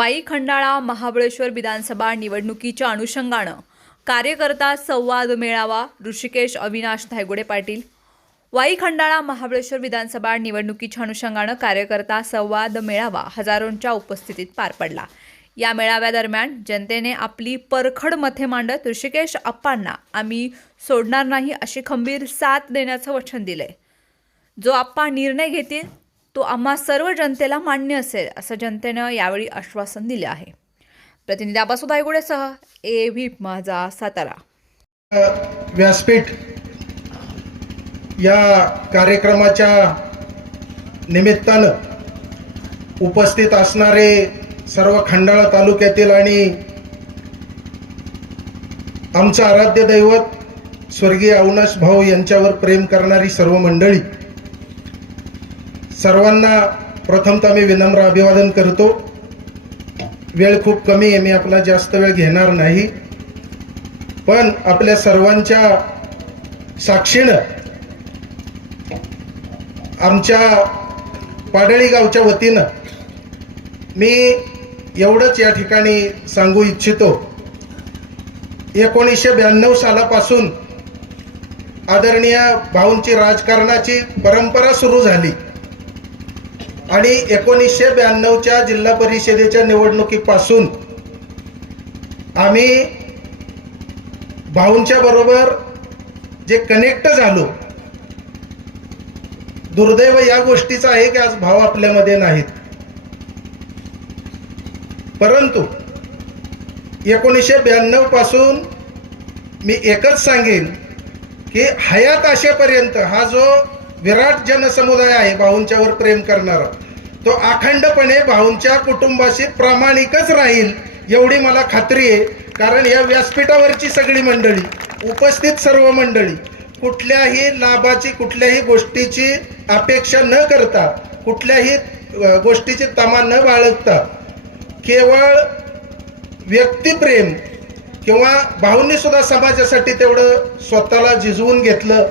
वाई खंडाळा महाबळेश्वर विधानसभा निवडणुकीच्या अनुषंगानं कार्यकर्ता संवाद मेळावा ऋषिकेश अविनाश धायगुडे पाटील. वाई खंडाळा महाबळेश्वर विधानसभा निवडणुकीच्या अनुषंगानं कार्यकर्ता संवाद मेळावा हजारोंच्या उपस्थितीत पार पडला. या मेळाव्यादरम्यान जनतेने आपली परखड मथे मांडत ऋषिकेश अप्पांना आम्ही सोडणार नाही अशी खंबीर साथ देण्याचं वचन दिलंय. जो आप्पा निर्णय घेतील तो आम्हा सर्व जनतेला मान्य असेल असं जनतेनं यावेळी आश्वासन दिले आहे. प्रतिनिधी आबासू धायगुडेसह ए व्ही माझा सातारा. व्यासपीठ या कार्यक्रमाच्या निमित्तानं उपस्थित असणारे सर्व खंडाळा तालुक्यातील आणि आमचं आराध्य दैवत स्वर्गीय अविनाश भाऊ यांच्यावर प्रेम करणारी सर्व मंडळी सर्वांना प्रथमतः मी विनम्र अभिवादन करतो. वेळ खूप कमी आहे मी आपला जास्त वेळ घेणार नाही. पण आपल्या सर्वांच्या साक्षीनं आमच्या पाडळी गावच्या वतीनं मी एवढंच या ठिकाणी सांगू इच्छितो. एकोणीसशे ब्याण्णव सालापासून आदरणीय भाऊंची राजकारणाची परंपरा सुरू झाली. आणि एकोणीसशे ब्याण्णवच्या जिल्हा परिषदेच्या निवडणुकीपासून आम्ही भाऊंच्या बरोबर जे कनेक्ट झालो दुर्दैव या गोष्टीचं आहे की आज भाव आपल्यामध्ये नाहीत. परंतु एकोणीसशे ब्याण्णवपासून मी एकच सांगेन की हयात आशेपर्यंत हा जो विराट जनसमुदाय आहे भाऊंच्यावर प्रेम करणारा. तो अखंडपणे भाऊंच्या कुटुंबाशी प्रामाणिकच राहील एवढी मला खात्री आहे. कारण या व्यासपीठावरची सगळी मंडळी उपस्थित सर्व मंडळी कुठल्याही लाभाची कुठल्याही गोष्टीची अपेक्षा न करता कुठल्याही गोष्टीची तमा न बाळगता केवळ व्यक्तिप्रेम किंवा भाऊंनी सुद्धा समाजासाठी तेवढं स्वतःला झिजवून घेतलं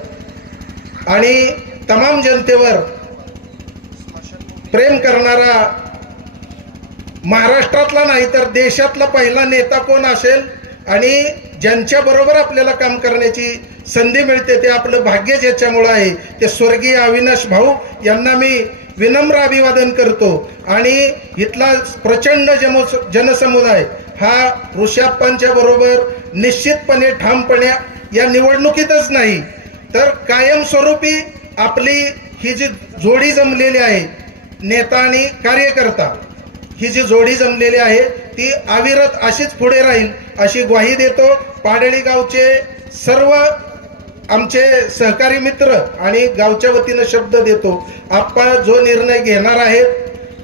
आणि तमाम जनतेवर प्रेम करणारा महाराष्ट्रातला नाही तर देशातला पहिला नेता कोण असेल आणि ज्यांच्या बरोबर आपल्याला काम करण्याची संधी मिळते ते आपलं भाग्य ज्याच्यामुळं आहे ते स्वर्गीय अविनाश भाऊ यांना मी विनम्र अभिवादन करतो. आणि इथला प्रचंड जमो जनसमुदाय हा ऋषाप्पांच्या बरोबर निश्चितपणे ठामपणे या निवडणुकीतच नाही तर कायमस्वरूपी आपली ही जी जोडी जमलेली आहे नेता आणि कार्यकर्ता ही जी जोडी जमलेली आहे ती अविरत अशीच पुढे राहील अशी ग्वाही देतो पाडळी गावचे सर्व आमचे सहकारी मित्र आणि गावच्या वतीनं शब्द देतो आपण जो निर्णय घेणार आहे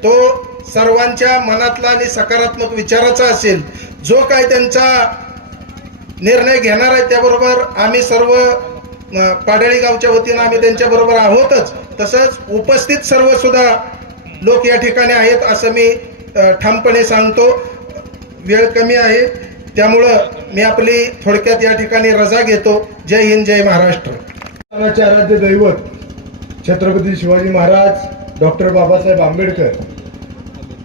तो सर्वांच्या मनातला आणि सकारात्मक विचाराचा असेल. जो काय त्यांचा निर्णय घेणार आहे त्याबरोबर आम्ही सर्व पाडळी गावच्या वतीनं आम्ही त्यांच्या बरोबर आहोतच. तसंच उपस्थित सर्व सुद्धा लोक या ठिकाणी आहेत असं मी ठामपणे सांगतो. वेळ कमी आहे. त्यामुळं मी आपली थोडक्यात या ठिकाणी रजा घेतो. जय हिंद जय महाराष्ट्र. आराध्य दैवत छत्रपती शिवाजी महाराज डॉक्टर बाबासाहेब आंबेडकर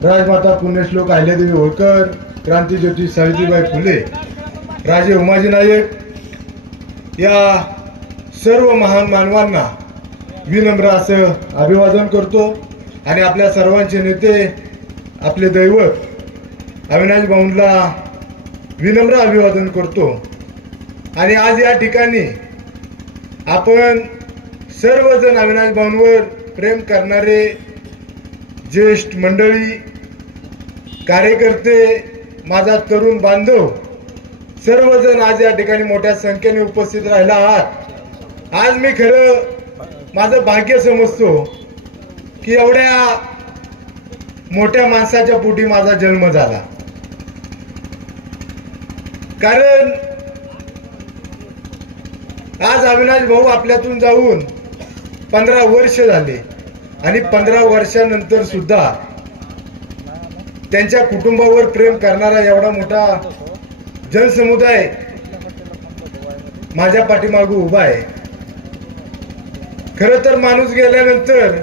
राजमाता पुण्यश्लोक अहिल्यादेवी होळकर क्रांतीज्योती सावित्रीबाई फुले राजे उमाजी नायक या सर्व महान मानवांना विनम्र असं अभिवादन करतो आणि आपल्या सर्वांचे नेते आपले दैवत अविनाश भाऊंला विनम्र अभिवादन करतो. आणि आज या ठिकाणी आपण सर्वजण अविनाश भाऊंवर प्रेम करणारे ज्येष्ठ मंडळी कार्यकर्ते माझा तरुण बांधव सर्वजण आज या ठिकाणी मोठ्या संख्येने उपस्थित राहिला आहात. आज मी खरं माझं भाग्य समजतो की एवढ्या मोठ्या माणसाच्या पोटी माझा जन्म झाला. कारण आज अविनाश भाऊ आपल्यातून जाऊन पंधरा वर्ष झाले आणि पंधरा वर्षानंतर सुद्धा त्यांच्या कुटुंबावर प्रेम करणारा एवढा मोठा जनसमुदाय माझ्या पाठीमागू उभा आहे. खर तर माणूस गेल्यानंतर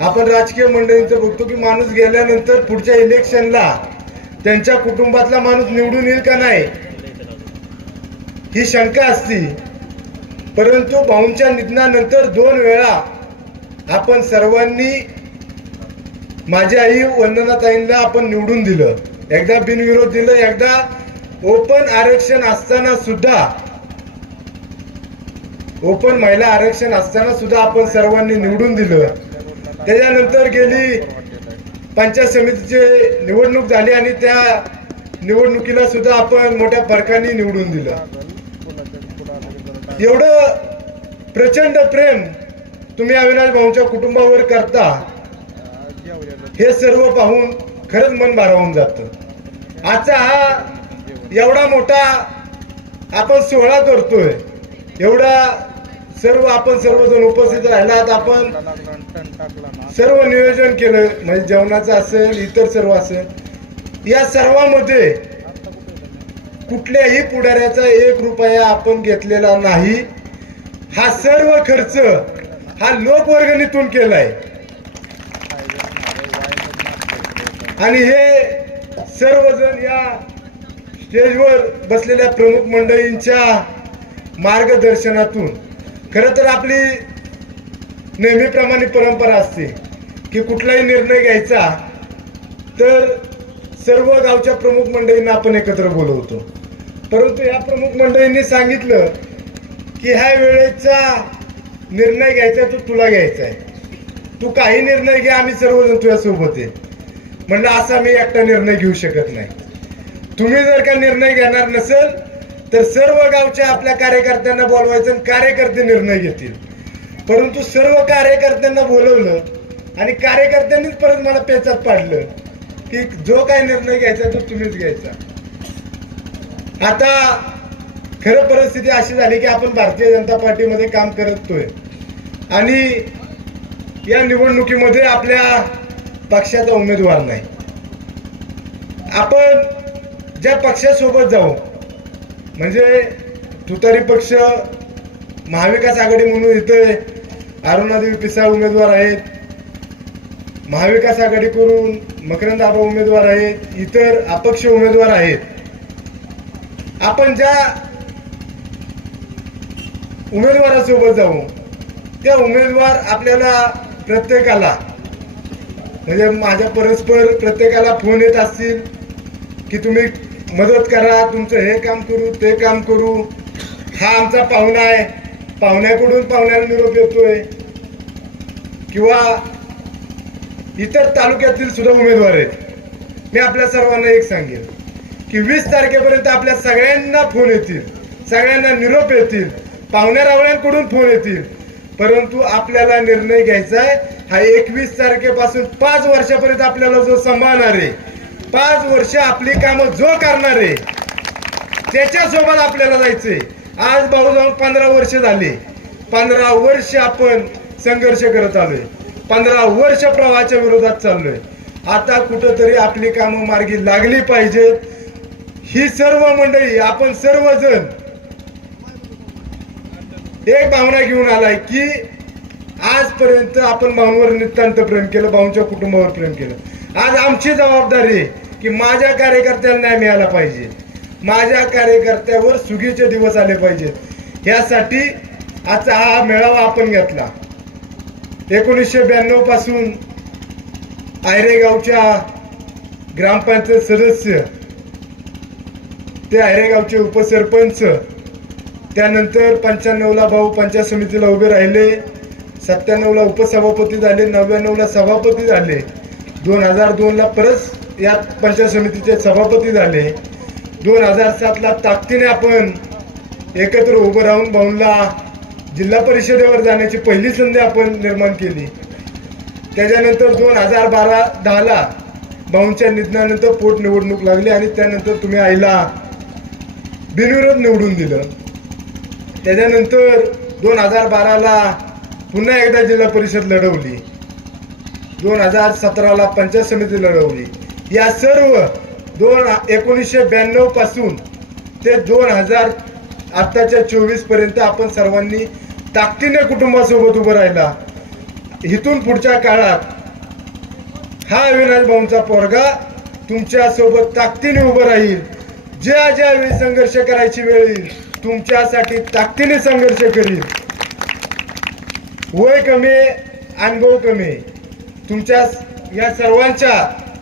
आपण राजकीय मंडळींचं बघतो की माणूस गेल्यानंतर पुढच्या इलेक्शनला त्यांच्या कुटुंबातला माणूस निवडून येईल का नाही? ही शंका असती. परंतु भाऊंच्या निधनानंतर दोन वेळा आपण सर्वांनी माझी आई वंदनाताईंना आपण निवडून दिलं. एकदा बिनविरोध दिलं एकदा ओपन आरक्षण असताना सुद्धा ओपन महिला आरक्षण असताना सुद्धा आपण सर्वांनी निवडून दिलं. त्याच्यानंतर गेली पंचायत समितीची निवडणूक झाली आणि त्या निवडणुकीला सुद्धा आपण मोठ्या फरकाने निवडून दिलं. एवढं प्रचंड प्रेम तुम्ही अविनाश भाऊंच्या कुटुंबावर करता हे सर्व पाहून खरंच मन भारावून जातं. आजचा हा एवढा मोठा आपण सोहळा करतोय एवढा सर्व आपण सर्वजण उपस्थित राहिलात आपण सर्व नियोजन केलं. म्हणजे जेवणाचं असेल इतर सर्व असेल. या सर्वांमध्ये कुठल्याही पुढाऱ्याचा एक रुपया आपण घेतलेला नाही. हा सर्व खर्च हा लोकवर्गणीतून केलाय. आणि हे सर्वजण या स्टेजवर बसलेल्या प्रमुख मंडळींच्या मार्गदर्शनातून खरं तर आपली नेहमीप्रमाणे परंपरा असते की कुठलाही निर्णय घ्यायचा तर सर्व गावच्या प्रमुख मंडळींना आपण एकत्र बोलवतो. परंतु या प्रमुख मंडळींनी सांगितलं की ह्या वेळेचा निर्णय घ्यायचा तो तुला घ्यायचा आहे. तू काही निर्णय घ्या आम्ही सर्वजण तुझ्यासोबत आहे. म्हणलं असा मी एकटा निर्णय घेऊ शकत नाही. तुम्ही जर का निर्णय घेणार नसेल तर सर्व गावच्या आपल्या कार्यकर्त्यांना बोलवायचं आणि कार्यकर्ते निर्णय घेतील. परंतु सर्व कार्यकर्त्यांना बोलवलं आणि कार्यकर्त्यांनीच परत मला पेचात पाडलं की जो काही निर्णय घ्यायचा तो तुम्हीच घ्यायचा. आता खरं परिस्थिती अशी झाली की आपण भारतीय जनता पार्टीमध्ये काम करतोय. आणि या निवडणुकीमध्ये आपल्या पक्षाचा उमेदवार नाही. आपण ज्या पक्षासोबत जाऊ म्हणजे तुतारी पक्ष महाविकास आघाडी म्हणून इथे अरुणादेवी पिसाळ उमेदवार आहेत. महाविकास आघाडी करून मकरंद आबा उमेदवार आहेत. इतर अपक्ष उमेदवार आहेत. आपण ज्या उमेदवारासोबत जाऊ त्या उमेदवार आपल्याला प्रत्येकाला म्हणजे माझ्या परस्पर प्रत्येकाला फोन येत असतील की तुम्ही मदत करा तुमचं हे काम करू ते काम करू. हा आमचा पाहुणा आहे. पाहुण्याकडून पाहुण्याला निरोप येतोय किंवा इतर तालुक्यातील सुद्धा उमेदवार आहेत. मी आपल्या सर्वांना एक सांगेन की वीस तारखेपर्यंत आपल्या सगळ्यांना फोन येतील. सगळ्यांना निरोप येतील. पाहुण्या रावळ्यांकडून फोन येतील. परंतु आपल्याला निर्णय घ्यायचा आहे. हा एकवीस तारखेपासून पाच वर्षापर्यंत आपल्याला जो सांभाळणार आहे पाच वर्ष आपली कामं जो करणार आहे त्याच्यासोबत आपल्याला जायचंय. आज भाऊ जाऊन पंधरा वर्ष झाली. पंधरा वर्ष आपण संघर्ष करत आलोय. पंधरा वर्ष प्रवाहाच्या विरोधात चाललोय. आता कुठंतरी आपली कामं मार्गी लागली पाहिजेत. ही सर्व मंडळी आपण सर्वजण एक भावना घेऊन आलाय की आजपर्यंत आपण भाऊंवर नितांत प्रेम केलं भाऊंच्या कुटुंबावर प्रेम केलं. आज आमची जबाबदारी आहे की माझ्या कार्यकर्त्याला न्याय मिळाला पाहिजे. माझ्या कार्यकर्त्यावर सुगीचे दिवस आले पाहिजेत. यासाठी आजचा हा मेळावा आपण घेतला. एकोणीसशे ब्याण्णवपासून आयरेगावच्या ग्रामपंचायत सदस्य ते आयरेगावचे उपसरपंच त्यानंतर पंच्याण्णवला भाऊ पंचायत समितीला उभे राहिले. सत्त्याण्णवला उपसभापती झाले नव्याण्णवला सभापती झाले. दोन हजार दोनला परत या पंचायत समितीचे सभापती झाले. दोन हजार सातला ताकदीने आपण एकत्र उभं राहून भाऊंला जिल्हा परिषदेवर जाण्याची पहिली संधी आपण निर्माण केली. त्याच्यानंतर दोन हजार बारा दहाला भाऊंच्या निधनानंतर पोटनिवडणूक लागली आणि त्यानंतर तुम्ही आईला बिनविरोध निवडून दिलं. त्याच्यानंतर दोन हजार बाराला पुन्हा एकदा जिल्हा परिषद लढवली. दोन हजार सतराला पंचायत समिती लढवली. या सर्व दोन एकोणीसशे ब्याण्णवपासून ते दोन हजार आत्ताच्या चोवीसपर्यंत आपण सर्वांनी ताकदीने कुटुंबासोबत उभं राहिला. इथून पुढच्या काळात हा अविनाश भाऊंचा पोरगा तुमच्यासोबत ताकदीने उभं राहील. ज्या ज्या वेळी संघर्ष करायची वेळ येईल तुमच्यासाठी ताकदीने संघर्ष करील. वय कमी अनुभव कमी. तुमच्या या सर्वांच्या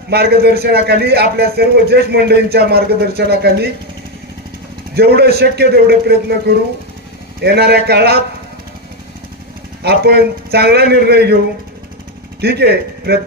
मार्गदर्शनाखाली आपल्या सर्व ज्येष्ठ मंडळींच्या मार्गदर्शनाखाली जेवढं शक्य तेवढे प्रयत्न करू. येणाऱ्या काळात आपण चांगला निर्णय घेऊ. ठीक आहे? प्रत्येक